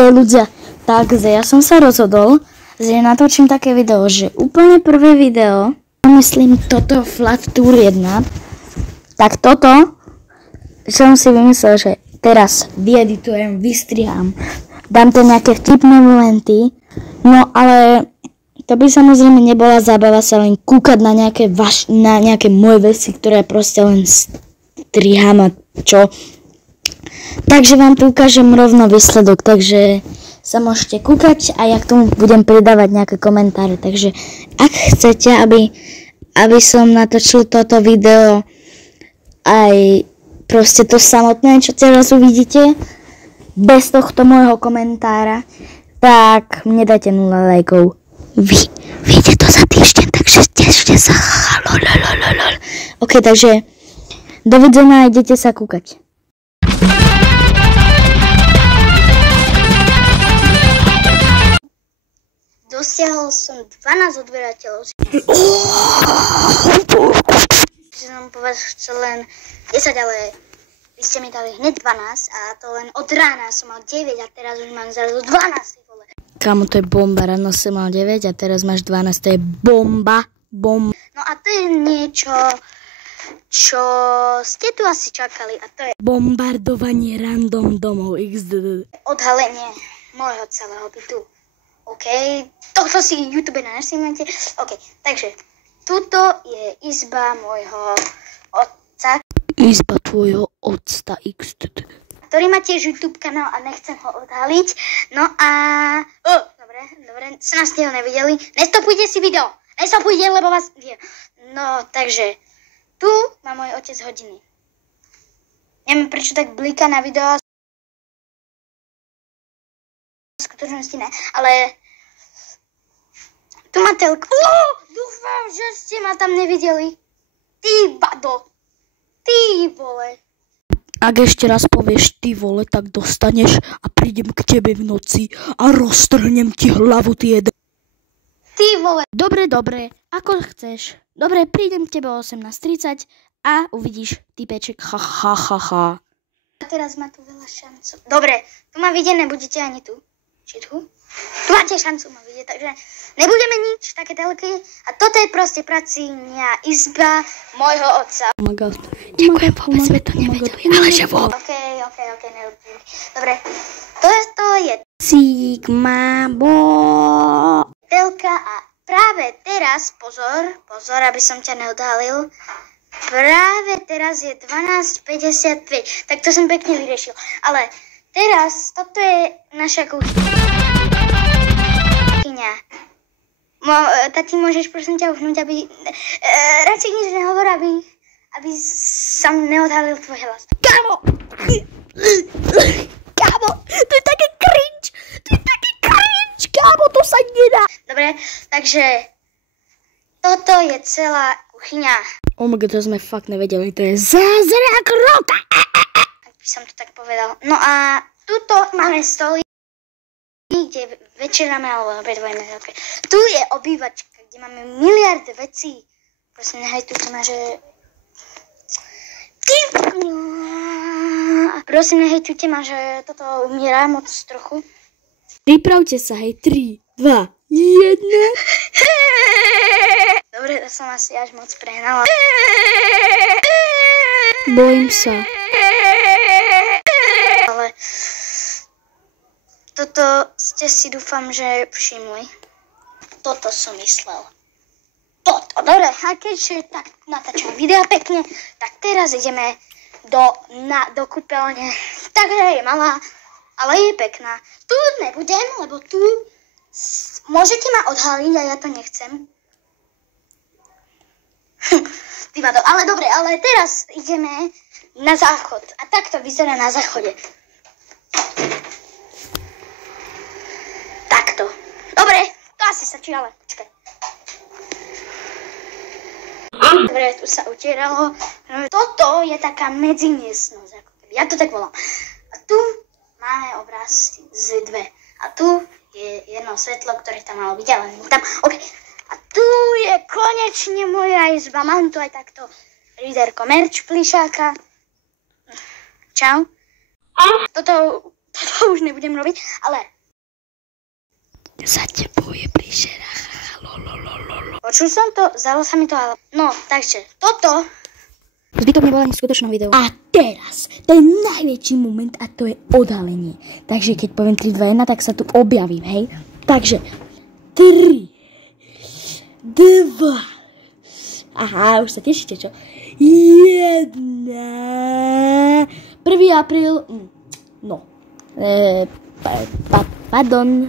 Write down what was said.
Čau ľudia, takže ja som sa rozhodol, že natočím také video, že úplne prvé video, myslím toto Flat Tour 1, tak toto som si vymyslel, že teraz vyeditujem, vystrihám, dám to nejaké vtipné momenty, no ale to by samozrejme nebola zábava sa len kúkať na nejaké moje veci, ktoré proste len strihám a čo. Takže vám tu ukážem rovno výsledok, takže sa môžete kúkať a ja k tomu budem pridávať nejaké komentáre. Takže ak chcete, aby som natočil toto video aj proste to samotné, čo teraz uvidíte, bez tohto môjho komentára, tak mne dajte 0 lajkov. Vyjde to za týždeň, takže tešte sa. Ok, takže dovidenia, idete sa kúkať. Dosiahol som 12 odberateľov. Som chcel len 10, ale vy ste mi dali hneď 12 a to len od rána som mal 9 a teraz už mám zrazu 12. Vole. Kámo, to je bomba, ráno som mal 9 a teraz máš 12, to je bomba. No a to je niečo, čo ste tu asi čakali a to je bombardovanie random domov XD. odhalenie môjho celého bytu. OK, tohto si YouTube našimnete. OK, takže tuto je izba môjho otca, Izba tvojho octa XD. ktorý má tiež YouTube kanál a nechcem ho odhaliť. No a... Dobre, snad ste ho nevideli. Nestopujte si video, lebo vás... No, takže tu má môj otec hodiny. Neviem, prečo tak bliká na video. V skutočnosti ne, ale... Tu má telku. Dúfam, že ste ma tam nevideli. Ty bado. Ty vole. Ak ešte raz povieš ty vole, tak dostaneš a prídem k tebe v noci a roztrhnem ti hlavu ty jeden. Ty vole. Dobre, ako chceš. Dobre, prídem k tebe o 18:30 a uvidíš typeček, ha. A teraz má tu veľa šancu. Dobre, tu ma vidieť nebudete ani tu. Či tu? Tu máte šancu ma vidieť, takže nebudeme nič, také telky. A toto je proste pracíňa izba môjho otca. Oh my god. Ďakujem, vôbec sme to nevedeli, ale že vôbec. OK, dobre, to je Sigma bo. telka a práve teraz, pozor, aby som ťa neodhalil, práve teraz je 12:55, tak to som pekne vyriešil. Ale teraz, toto je naša kuchyňa. Tati, môžeš prosím ťa uhnúť, aby... radšej nič nehovor, aby som neodhalil tvoj hlas. Kámo, to je také cringe, kámo, to sa nedá. Dobre, takže toto je celá kuchyňa. Oh my god, to sme fakt nevedeli, to je zázrak roka. Ak by som to tak povedal. No a tuto máme stoly, kde večeráme alebo obedujeme. Okay. Tu je obývačka, kde máme miliardy vecí. Prosím, nehejtujte ma, že... Prosím, nehejtujte ma, že toto umiera moc trochu. Pripravte sa, hej, 3, 2, 1. Dobre, to som asi až moc prehnala. Bojím sa. Ale toto ste si dúfam, že všimli. Toto som myslel. Toto, dobre, a keďže tak natáčam videa pekne, tak teraz ideme do kúpeľne. Takže je malá, ale je pekná. Tu nebudem, lebo tu môžete ma odhaliť a ja to nechcem. Ale dobre, ale teraz ideme na záchod. A takto vyzerá na záchode. Takto. Dobre, to asi stačí, ale počkaj. Dobre, tu sa utieralo. Toto je taká medzimiestnosť, ako keby. Ja to tak volám. A tu máme obraz z dve. A tu je jedno svetlo, ktoré tam malo byť, ale tam. OK. A tu je konečne moja izba. Mám tu aj takto líderko merch plišáka. Čau. Toto to už nebudem robiť, ale Za tebou je príšera. počul som to, zdalo sa mi to, ale no, takže toto Zbytok nebol ani v skutočnom videu. A teraz, to je najväčší moment a to je odhalenie. Takže keď poviem 3, 2, 1, tak sa tu objavím, hej? Takže 3, 2, aha, už sa tešíte, čo? 1, 1. apríl, no, pardon,